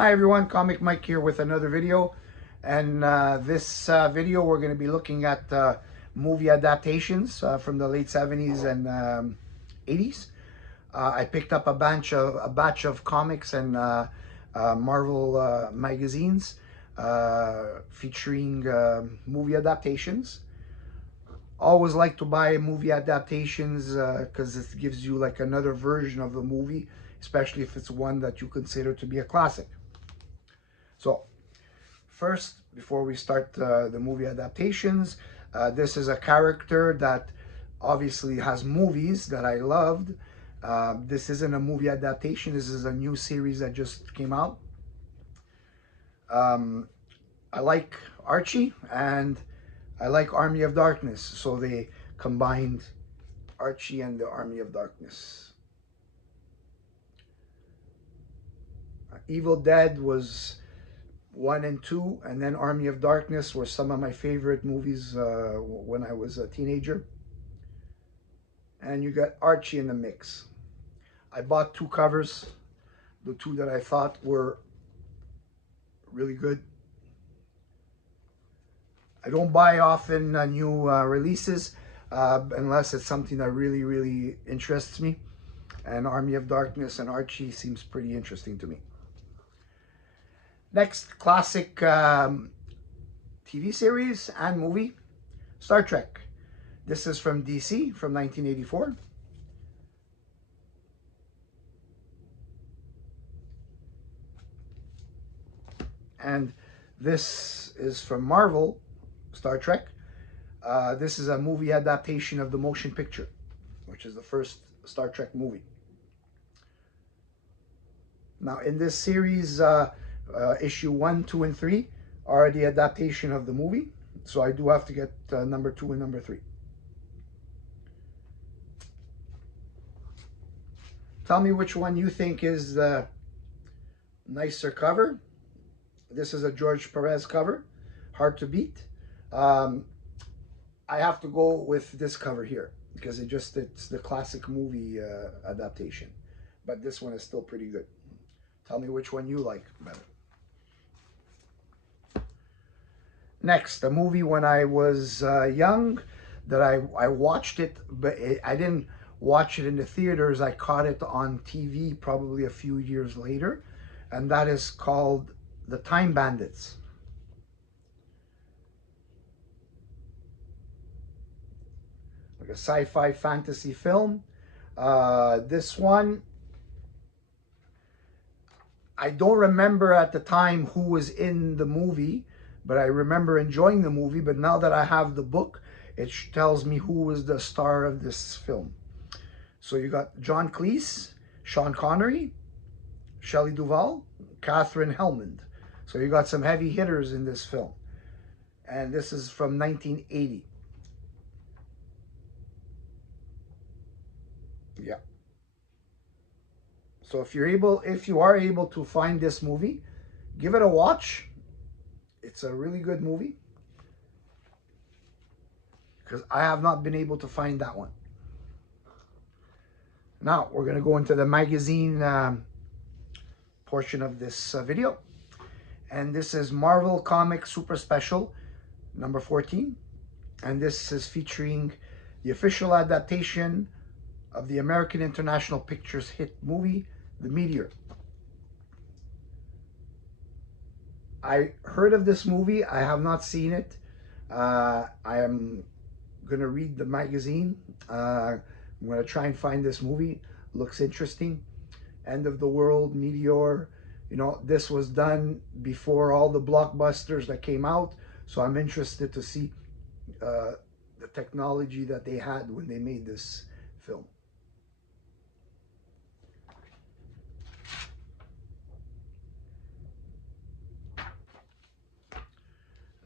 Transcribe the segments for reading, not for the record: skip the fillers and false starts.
Hi everyone, Comic Mike here with another video. And this video we're going to be looking at movie adaptations from the late 70s and 80s. I picked up a batch of comics and Marvel magazines featuring movie adaptations. Always like to buy movie adaptations because it gives you like another version of the movie, especially if it's one that you consider to be a classic. So first, before we start the movie adaptations, this is a character that obviously has movies that I loved. This isn't a movie adaptation. This is a new series that just came out. I like Archie and I like Army of Darkness. So they combined Archie and the Army of Darkness. Evil Dead was 1 and 2, and then Army of Darkness were some of my favorite movies when I was a teenager. And you got Archie in the mix. I bought 2 covers, the 2 that I thought were really good. I don't buy often new releases unless it's something that really interests me. And Army of Darkness and Archie seems pretty interesting to me. Next, classic TV series and movie, Star Trek. This is from DC from 1984. And this is from Marvel, Star Trek. This is a movie adaptation of the motion picture, which is the first Star Trek movie. Now, in this series, issue 1, 2, and 3 are the adaptation of the movie. So I do have to get number 2 and number 3. Tell me which one you think is the nicer cover. This is a George Perez cover, hard to beat. I have to go with this cover here because it's the classic movie adaptation. But this one is still pretty good. Tell me which one you like better. Next, a movie when I was young that I watched it, but I didn't watch it in the theaters. I caught it on TV probably a few years later, and that is called The Time Bandits. Like a sci-fi fantasy film. This one, I don't remember at the time who was in the movie, but I remember enjoying the movie. But now that I have the book, it tells me who was the star of this film. So you got John Cleese, Sean Connery, Shelley Duvall, Katherine Helmond. So you got some heavy hitters in this film. And this is from 1980. Yeah. So if you are able to find this movie, give it a watch. It's a really good movie because I have not been able to find that one. Now we're going to go into the magazine portion of this video. And this is Marvel Comics Super Special number 14. And this is featuring the official adaptation of the American International Pictures hit movie, The Meteor. I heard of this movie. I have not seen it. I am going to read the magazine. I'm going to try and find this movie. Looks interesting. End of the World, Meteor. You know, this was done before all the blockbusters that came out. So I'm interested to see the technology that they had when they made this film.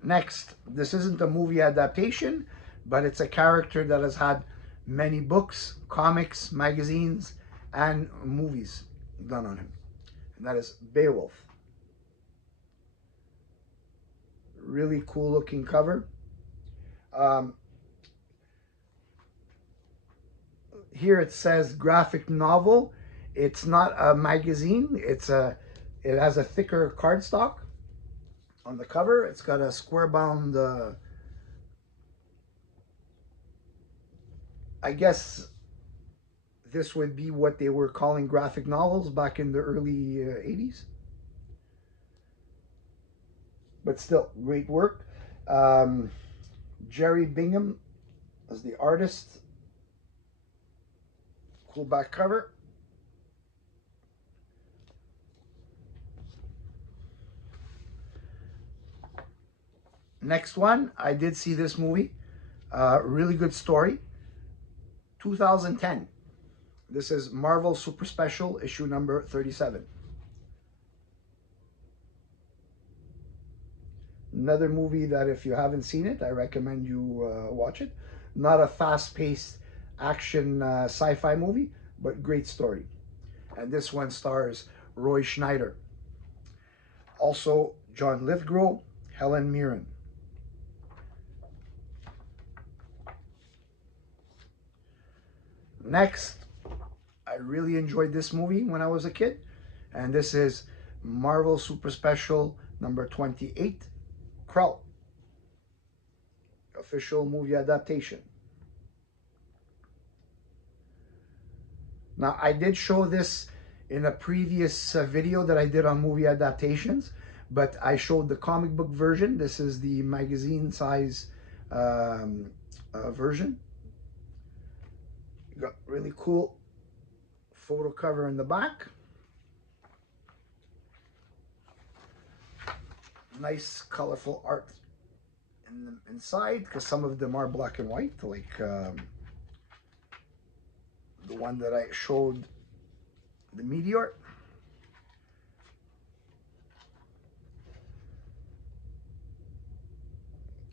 Next, this isn't a movie adaptation, but it's a character that has had many books, comics, magazines, and movies done on him. And that is Beowulf. Really cool looking cover. Here it says graphic novel. It's not a magazine. It's It has a thicker cardstock on the cover. It's got a square bound, I guess this would be what they were calling graphic novels back in the early 80s. But still, great work. Um, Jerry Bingham as the artist. Cool back cover. Next one, I did see this movie. Really good story. 2010. This is Marvel Super Special, issue number 37. Another movie that if you haven't seen it, I recommend you watch it. Not a fast-paced action sci-fi movie, but great story. And this one stars Roy Schneider. Also, John Lithgow, Helen Mirren. Next, I really enjoyed this movie when I was a kid, and this is Marvel Super Special number 28, Krull, official movie adaptation. Now, I did show this in a previous video that I did on movie adaptations, but I showed the comic book version. This is the magazine size version. You got really cool photo cover in the back. Nice colorful art inside, because some of them are black and white, like the one that I showed, the Meteor.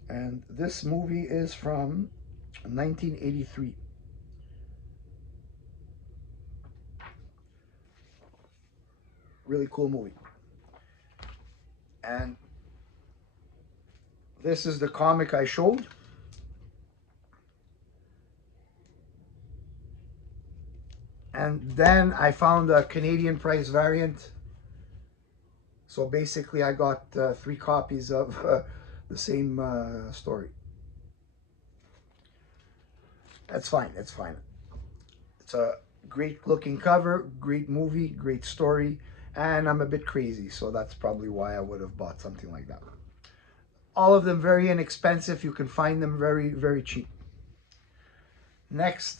And this movie is from 1983. Really cool movie. And this is the comic I showed. And then I found a Canadian price variant. So basically I got 3 copies of the same story. That's fine, that's fine. It's a great looking cover, great movie, great story, and I'm a bit crazy, so that's probably why I would have bought something like that. All of them very inexpensive. You can find them very, very cheap. Next,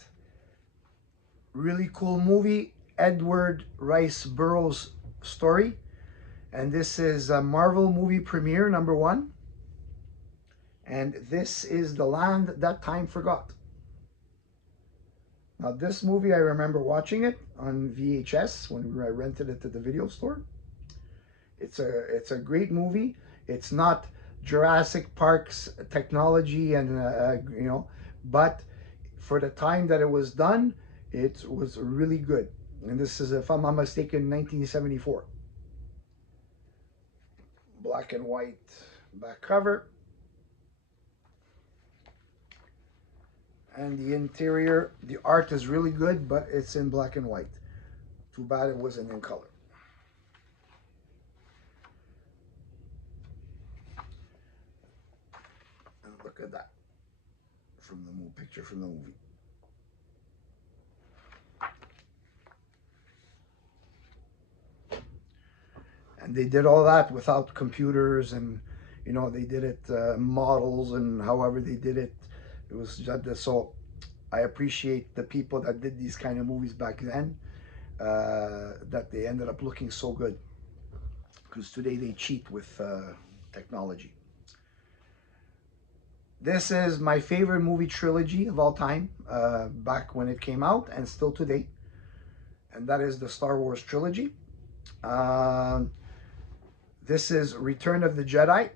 really cool movie, Edward Rice Burroughs story. And this is a Marvel movie premiere number 1. And this is The Land That Time Forgot. Now this movie, I remember watching it on VHS when I rented it at the video store. It's a great movie. It's not Jurassic Park's technology and you know, but for the time that it was done, it was really good. And this is, if I'm not mistaken, 1974. Black and white back cover. And the interior, the art is really good, but it's in black and white. Too bad it wasn't in color. And look at that from the movie, picture from the movie. And they did all that without computers, and you know, they did it models, and however they did it. It was just, so I appreciate the people that did these kind of movies back then, that they ended up looking so good, because today they cheat with technology. This is my favorite movie trilogy of all time, back when it came out and still today, and that is the Star Wars trilogy. This is Return of the Jedi.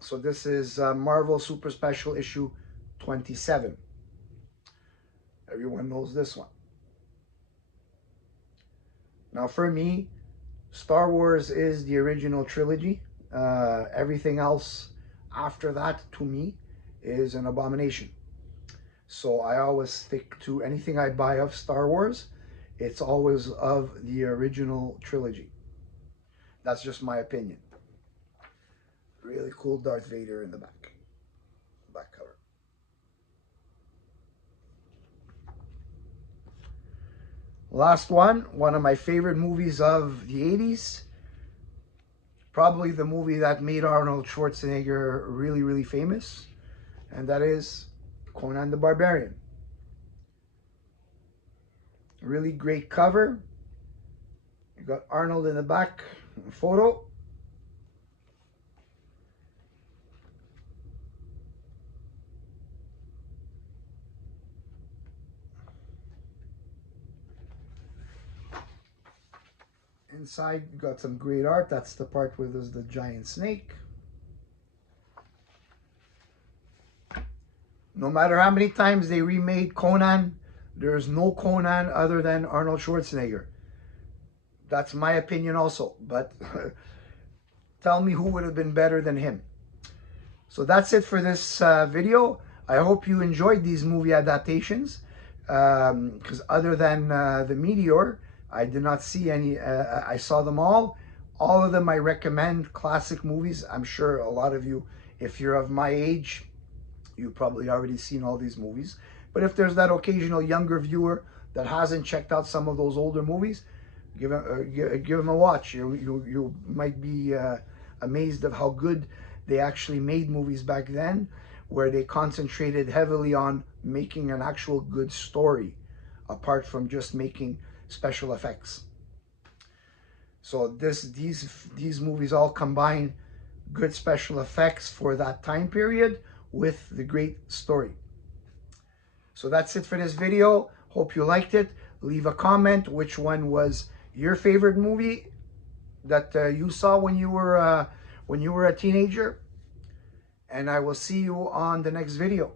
So this is Marvel Super Special issue 27. Everyone knows this one. Now for me, Star Wars is the original trilogy. Everything else after that, to me, is an abomination. So I always stick to anything I buy of Star Wars. it's always of the original trilogy. That's just my opinion. Really cool Darth Vader in the back cover. Last one of my favorite movies of the 80s. Probably the movie that made Arnold Schwarzenegger really, really famous. And that is Conan the Barbarian. Really great cover. You got Arnold in the back photo. Inside, you got some great art. That's the part where there's the giant snake. No matter how many times they remade Conan, there's no Conan other than Arnold Schwarzenegger. That's my opinion also, but tell me who would have been better than him. So that's it for this video. I hope you enjoyed these movie adaptations, because other than The Meteor, I did not see any. I saw them all. All of them I recommend, classic movies. I'm sure a lot of you, if you're of my age, you've probably already seen all these movies. But if there's that occasional younger viewer that hasn't checked out some of those older movies, give them a watch. You might be amazed of how good they actually made movies back then, where they concentrated heavily on making an actual good story, apart from just making special effects. So these movies all combine good special effects for that time period with the great story. So that's it for this video. Hope you liked it. Leave a comment which one was your favorite movie that you saw when you were a teenager. And I will see you on the next video.